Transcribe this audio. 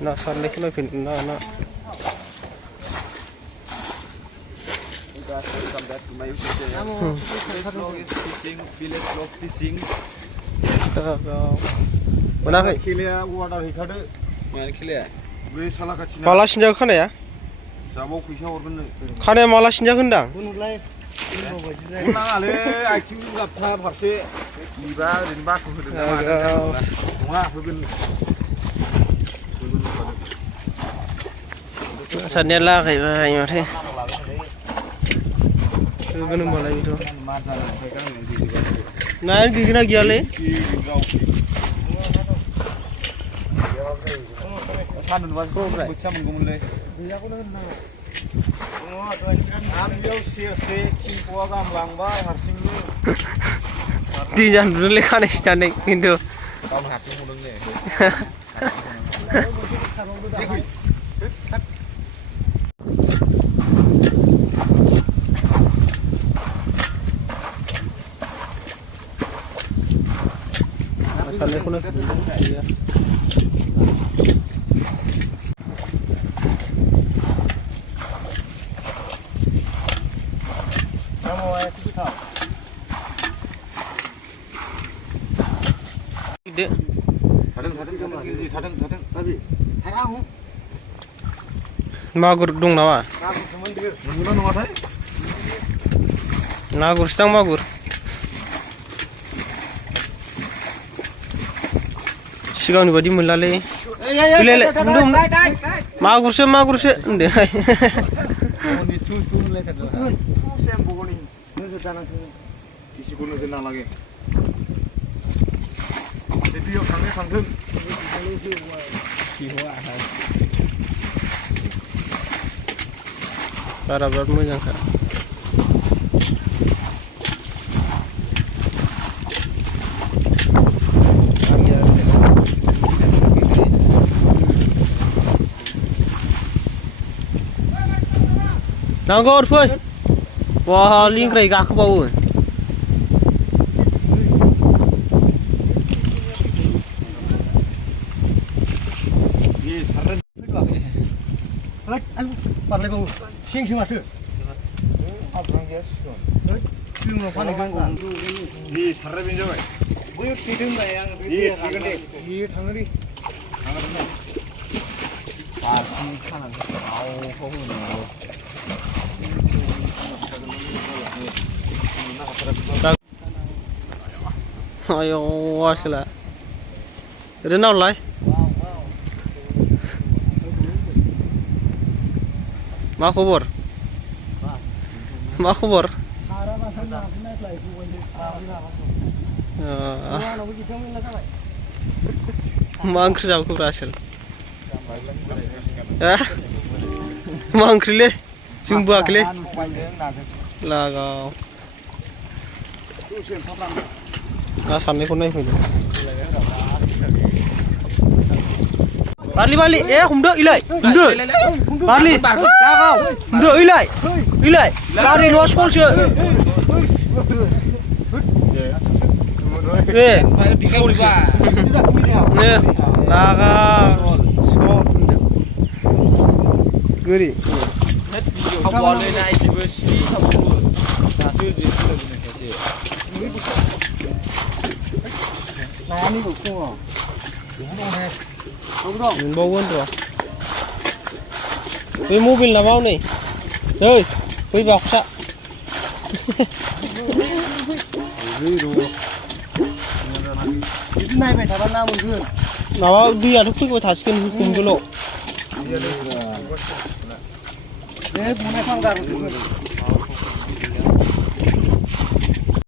ना सारनायखौ नायफैनो ना ना मोनाखै माला सिनजाखो खानाया खानाया माला सिनजाखो होनदां सारनाया लागायबाय माथो होगोन होनबालाय बेथ' नायानो गैगोना गैयालै दै जानबुंलै खानाय सिनानै खिन्थु सारनायखौनो मागुर दं नामा ना गुरसोदां मागुर सिगांनि बायदि मोनलालै मागुरसो मागुरसो होनदोहाय बारा बिराद मोजांखा नांगौ फै wah लिंग्राय गाखोबावो बारलायबावो सिंसो माथो साररायबाय जाबाय बैयाव थेदों होनबाय आं थेगोन दे बियो थाङो दे बारसिं खानानै आव होनांगौ ayo asla renau lai ma khobor ma oंख्रि जाबोखो ब्रासेल मा ओंख्रिलै जों बुआखैलै लागाव ना सारनायखौ नायफैदो बारलि बारलि ए हमदो इलाय हमदो बारलि लागाव हमदो इलाय बारलि न'आ सलसो ए सलसो ए लागाव सल गोरि खावलाय नायसिबो सि खावबो दासो जेसो नायानो दङ मोनबावगोन र' बै मबाइल नामा नै ओइ बै बाक्सा बिदि नायबाय थाबा ना मोनगोन माबा दैयाथ' फैबाय थासिगोन हमदोल' बे बुनाय फांगार